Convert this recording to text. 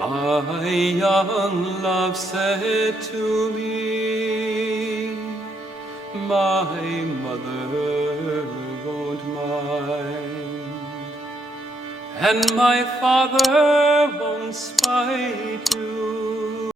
My young love said to me, my mother won't mind, and my father won't spite you.